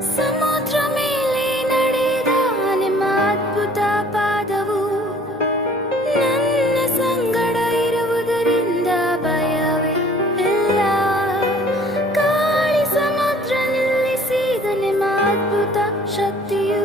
ಸಮುದ್ರ ಮೇಲೆ ನಡೆದ ನಿಮ್ಮ ಅದ್ಭುತ ಪಾದವು ನನ್ನ ಸಂಗಡ ಇರುವುದರಿಂದ ಭಯವೇ ಇಲ್ಲ. ಗಾಳಿ ಸಮುದ್ರ ನಿಲ್ಲಿಸಿದ ನಿಮ್ಮ ಅದ್ಭುತ ಶಕ್ತಿಯು